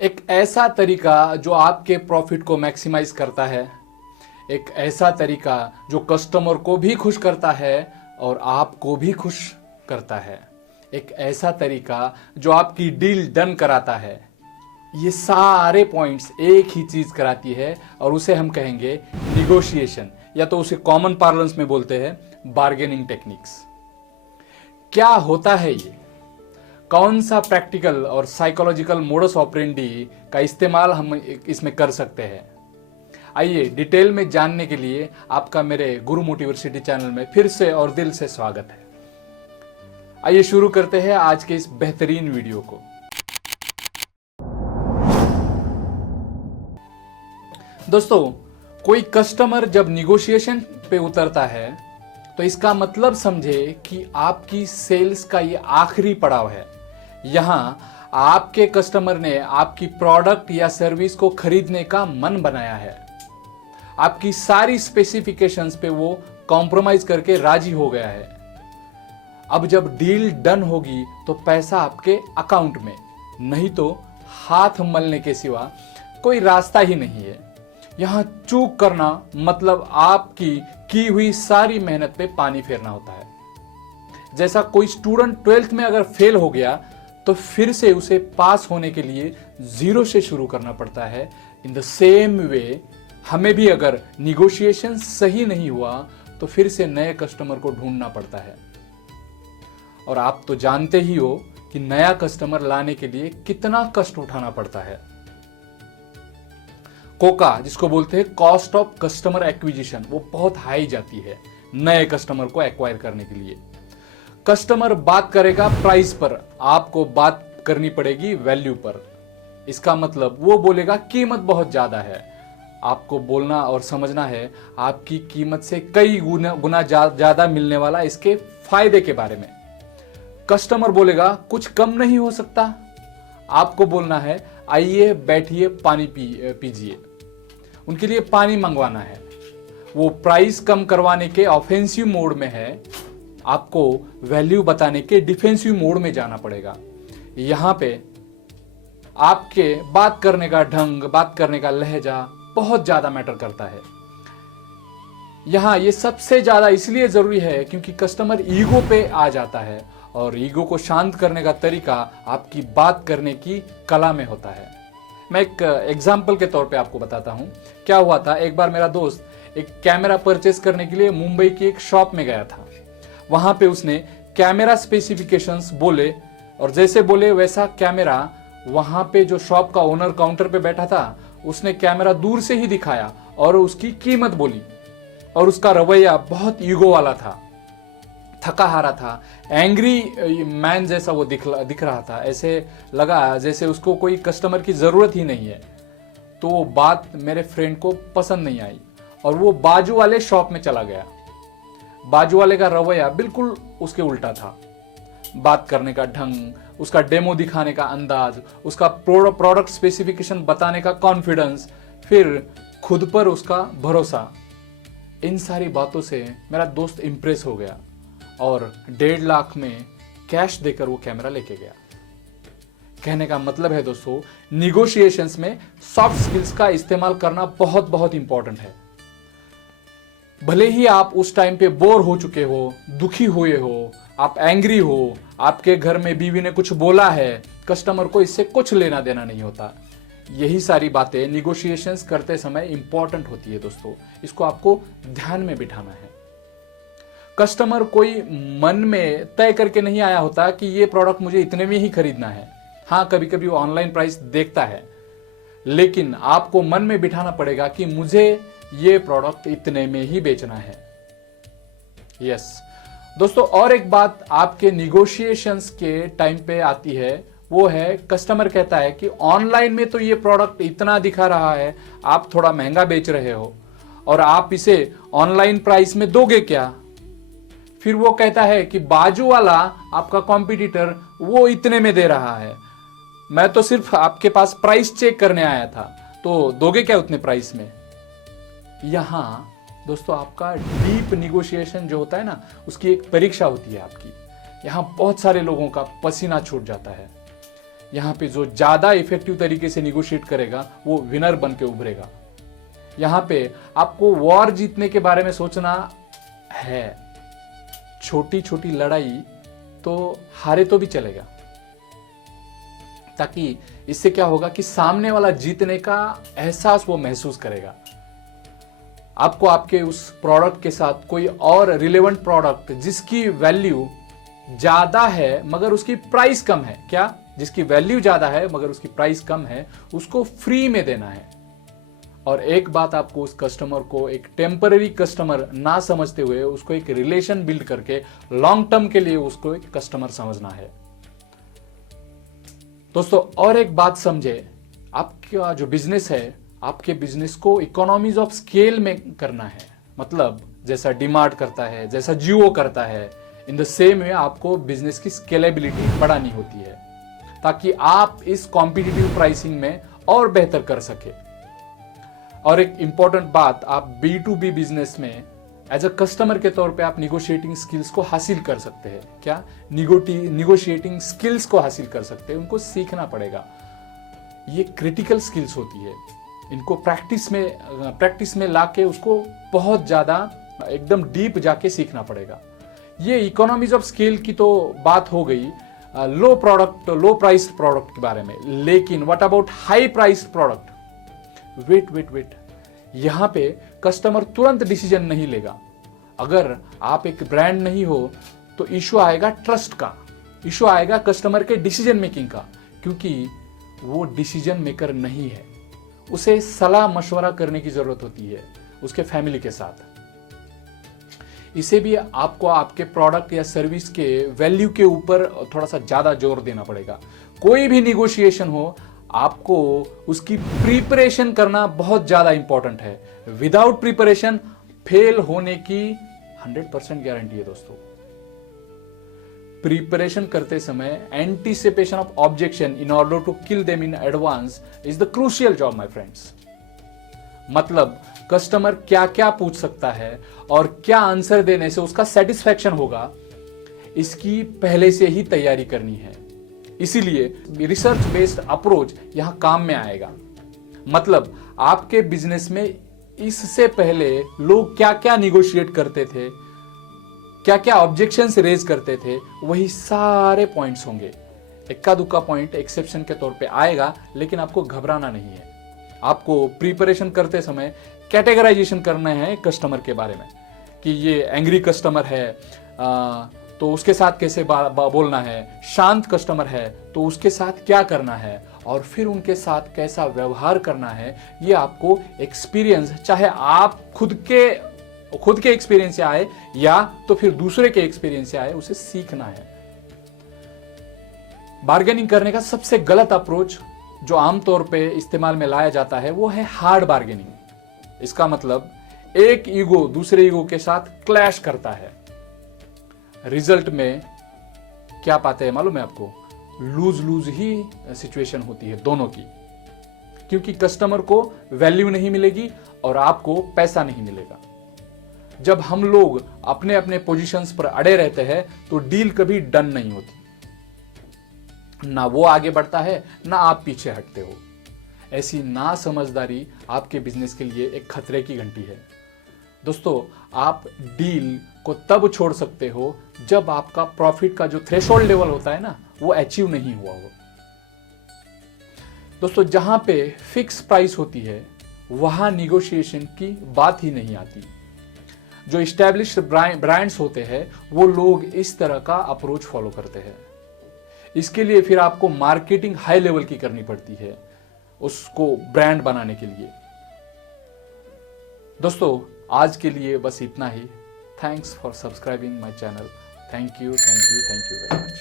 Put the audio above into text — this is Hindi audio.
एक ऐसा तरीका जो आपके प्रॉफिट को मैक्सिमाइज करता है, एक ऐसा तरीका जो कस्टमर को भी खुश करता है और आपको भी खुश करता है, एक ऐसा तरीका जो आपकी डील डन कराता है। ये सारे पॉइंट्स एक ही चीज कराती है और उसे हम कहेंगे निगोशिएशन, या तो उसे कॉमन पार्लेंस में बोलते हैं बार्गेनिंग टेक्निक्स। क्या होता है ये? कौन सा प्रैक्टिकल और साइकोलॉजिकल मोडस ऑपरेंडी का इस्तेमाल हम इसमें कर सकते हैं? आइए डिटेल में जानने के लिए आपका मेरे गुरु मोटिवर्सिटी चैनल में फिर से और दिल से स्वागत है। आइए शुरू करते हैं आज के इस बेहतरीन वीडियो को। दोस्तों, कोई कस्टमर जब निगोशिएशन पे उतरता है तो इसका मतलब समझे कि आपकी सेल्स का ये आखिरी पड़ाव है। यहां आपके कस्टमर ने आपकी प्रोडक्ट या सर्विस को खरीदने का मन बनाया है। आपकी सारी स्पेसिफिकेशंस पे वो कॉम्प्रोमाइज करके राजी हो गया है। अब जब डील डन होगी तो पैसा आपके अकाउंट में, नहीं तो हाथ मलने के सिवा कोई रास्ता ही नहीं है। यहां चूक करना मतलब आपकी की हुई सारी मेहनत पे पानी फेरना होता है। जैसा कोई स्टूडेंट 12th में अगर फेल हो गया तो फिर से उसे पास होने के लिए जीरो से शुरू करना पड़ता है। इन द सेम वे हमें भी अगर निगोशिएशन सही नहीं हुआ तो फिर से नए कस्टमर को ढूंढना पड़ता है। और आप तो जानते ही हो कि नया कस्टमर लाने के लिए कितना कष्ट उठाना पड़ता है। कोका, जिसको बोलते हैं कॉस्ट ऑफ कस्टमर एक्विजिशन, वो बहुत हाई जाती है नए कस्टमर को एक्वायर करने के लिए। कस्टमर बात करेगा प्राइस पर, आपको बात करनी पड़ेगी वैल्यू पर। इसका मतलब वो बोलेगा कीमत बहुत ज्यादा है, आपको बोलना और समझना है आपकी कीमत से कई गुना ज्यादा मिलने वाला इसके फायदे के बारे में। कस्टमर बोलेगा कुछ कम नहीं हो सकता, आपको बोलना है आइए बैठिए पानी पीजिए। उनके लिए पानी मंगवाना है। वो प्राइस कम करवाने के ऑफेंसिव मोड में है, आपको वैल्यू बताने के डिफेंसिव मोड में जाना पड़ेगा। यहां पे आपके बात करने का ढंग, बात करने का लहजा बहुत ज्यादा मैटर करता है। यहां ये सबसे ज्यादा इसलिए जरूरी है क्योंकि कस्टमर ईगो पे आ जाता है और ईगो को शांत करने का तरीका आपकी बात करने की कला में होता है। मैं एक एग्जाम्पल के तौर पे आपको बताता हूं। क्या हुआ था, एक बार मेरा दोस्त एक कैमरा परचेस करने के लिए मुंबई की एक शॉप में गया था। वहां पे उसने कैमरा स्पेसिफिकेशंस बोले और जैसे बोले वैसा कैमरा, वहां पे जो शॉप का ओनर काउंटर पे बैठा था उसने कैमरा दूर से ही दिखाया और उसकी कीमत बोली। और उसका रवैया बहुत ईगो वाला था, थका हारा था, एंग्री मैन जैसा वो दिख रहा था। ऐसे लगा जैसे उसको कोई कस्टमर की जरूरत ही नहीं है। तो वो बात मेरे फ्रेंड को पसंद नहीं आई और वो बाजू वाले शॉप में चला गया। बाजू वाले का रवैया बिल्कुल उसके उल्टा था। बात करने का ढंग, उसका डेमो दिखाने का अंदाज, उसका प्रोडक्ट स्पेसिफिकेशन बताने का कॉन्फिडेंस, फिर खुद पर उसका भरोसा, इन सारी बातों से मेरा दोस्त इंप्रेस हो गया और 1.5 लाख में कैश देकर वो कैमरा लेके गया। कहने का मतलब है दोस्तों, निगोशिएशंस में सॉफ्ट स्किल्स का इस्तेमाल करना बहुत बहुत इंपॉर्टेंट है। भले ही आप उस टाइम पे बोर हो चुके हो, दुखी हुए हो, आप एंग्री हो, आपके घर में बीवी ने कुछ बोला है, कस्टमर को इससे कुछ लेना देना नहीं होता। यही सारी बातें निगोशिएशंस करते समय इंपॉर्टेंट होती है दोस्तों, इसको आपको ध्यान में बिठाना है। कस्टमर कोई मन में तय करके नहीं आया होता कि ये प्रोडक्ट मुझे इतने में ही खरीदना है। हाँ, कभी कभी वो ऑनलाइन प्राइस देखता है, लेकिन आपको मन में बिठाना पड़ेगा कि मुझे ये प्रोडक्ट इतने में ही बेचना है। यस दोस्तों, और एक बात आपके निगोशिएशंस के टाइम पे आती है, वो है कस्टमर कहता है कि ऑनलाइन में तो ये प्रोडक्ट इतना दिखा रहा है, आप थोड़ा महंगा बेच रहे हो और आप इसे ऑनलाइन प्राइस में दोगे क्या? फिर वो कहता है कि बाजू वाला आपका कॉम्पिटिटर वो इतने में दे रहा है, मैं तो सिर्फ आपके पास प्राइस चेक करने आया था, तो दोगे क्या उतने प्राइस में? यहां दोस्तों आपका डीप निगोशिएशन जो होता है ना, उसकी एक परीक्षा होती है आपकी। यहां बहुत सारे लोगों का पसीना छूट जाता है। यहाँ पे जो ज़्यादा इफेक्टिव तरीके से निगोशिएट करेगा वो विनर बन के उभरेगा। यहाँ पे आपको वॉर जीतने के बारे में सोचना है। छोटी छोटी लड़ाई तो हारे तो भी चलेगा, ताकि इससे क्या होगा कि सामने वाला जीतने का एहसास वो महसूस करेगा। आपको आपके उस प्रोडक्ट के साथ कोई और रिलेवेंट प्रोडक्ट जिसकी वैल्यू ज्यादा है मगर उसकी प्राइस कम है, क्या जिसकी वैल्यू ज्यादा है मगर उसकी प्राइस कम है, उसको फ्री में देना है। और एक बात आपको उस कस्टमर को एक टेम्पररी कस्टमर ना समझते हुए उसको एक रिलेशन बिल्ड करके लॉन्ग टर्म के लिए उसको एक कस्टमर समझना है। दोस्तों और एक बात समझे, आपका जो बिजनेस है, आपके बिजनेस को इकोनॉमीज ऑफ स्केल में करना है। मतलब जैसा डीमार्ट करता है, जैसा जियो करता है, इन द सेम वे आपको बिजनेस की स्केलेबिलिटी बढ़ानी होती है, ताकि आप इस कॉम्पिटिटिव प्राइसिंग में और बेहतर कर सके। और एक इंपॉर्टेंट बात, आप B2B बिजनेस में एज अ कस्टमर के तौर पे आप निगोशिएटिंग स्किल्स को हासिल कर सकते हैं। क्या निगोशिएटिंग स्किल्स को हासिल कर सकते हैं, उनको सीखना पड़ेगा। ये क्रिटिकल स्किल्स होती है, इनको प्रैक्टिस में लाके उसको बहुत ज़्यादा एकदम डीप जाके सीखना पड़ेगा। ये इकोनॉमीज ऑफ स्केल की तो बात हो गई लो प्राइस प्रोडक्ट के बारे में, लेकिन what about high price product? Wait, यहां पे कस्टमर तुरंत डिसीजन नहीं लेगा। अगर आप एक ब्रांड नहीं हो तो इशू आएगा ट्रस्ट का, इशू आएगा कस्टमर के डिसीजन मेकिंग का, क्योंकि वो डिसीजन मेकर नहीं है। उसे सलाह मशवरा करने की जरूरत होती है उसके फैमिली के साथ। इसे भी आपको आपके प्रोडक्ट या सर्विस के वैल्यू के ऊपर थोड़ा सा ज्यादा जोर देना पड़ेगा। कोई भी निगोशिएशन हो, आपको उसकी प्रिपरेशन करना बहुत ज्यादा इंपॉर्टेंट है। विदाउट प्रिपरेशन फेल होने की 100% गारंटी है दोस्तों। प्रिपरेशन करते समय anticipation of objection in order to kill them in advance is the crucial job my friends. मतलब कस्टमर क्या क्या पूछ सकता है और क्या आंसर देने से उसका सेटिस्फैक्शन होगा, इसकी पहले से ही तैयारी करनी है। इसीलिए रिसर्च बेस्ड अप्रोच यहां काम में आएगा। मतलब आपके बिजनेस में इससे पहले लोग क्या क्या निगोशिएट करते थे, क्या क्या ऑब्जेक्शंस रेज करते थे, वही सारे पॉइंट्स होंगे। इक्का दुक्का पॉइंट एक्सेप्शन के तौर पे आएगा, लेकिन आपको घबराना नहीं है। आपको प्रिपरेशन करते समय कैटेगराइजेशन करना है कस्टमर के बारे में कि ये एंग्री कस्टमर है तो उसके साथ कैसे बोलना है, शांत कस्टमर है तो उसके साथ क्या करना है, और फिर उनके साथ कैसा व्यवहार करना है। ये आपको एक्सपीरियंस, चाहे आप खुद के एक्सपीरियंस से आए या तो फिर दूसरे के एक्सपीरियंस से आए, उसे सीखना है। बार्गेनिंग करने का सबसे गलत अप्रोच जो आमतौर पे इस्तेमाल में लाया जाता है वो है हार्ड बार्गेनिंग। इसका मतलब एक ईगो दूसरे ईगो के साथ क्लैश करता है। रिजल्ट में क्या पाते हैं मालूम है आपको? लूज लूज ही सिचुएशन होती है दोनों की, क्योंकि कस्टमर को वैल्यू नहीं मिलेगी और आपको पैसा नहीं मिलेगा। जब हम लोग अपने अपने पोजीशंस पर अड़े रहते हैं तो डील कभी डन नहीं होती, ना वो आगे बढ़ता है ना आप पीछे हटते हो। ऐसी ना समझदारी आपके बिजनेस के लिए एक खतरे की घंटी है। दोस्तों, आप डील को तब छोड़ सकते हो जब आपका प्रॉफिट का जो थ्रेशोल्ड लेवल होता है ना, वो अचीव नहीं हुआ हो। दोस्तों, जहां पे फिक्स प्राइस होती है वहां निगोशिएशन की बात ही नहीं आती। जो इस्टेब्लिश्ड ब्रांड्स होते हैं वो लोग इस तरह का अप्रोच फॉलो करते हैं। इसके लिए फिर आपको मार्केटिंग हाई लेवल की करनी पड़ती है उसको ब्रांड बनाने के लिए। दोस्तों, आज के लिए बस इतना ही। Thanks for subscribing my channel. Thank you very much.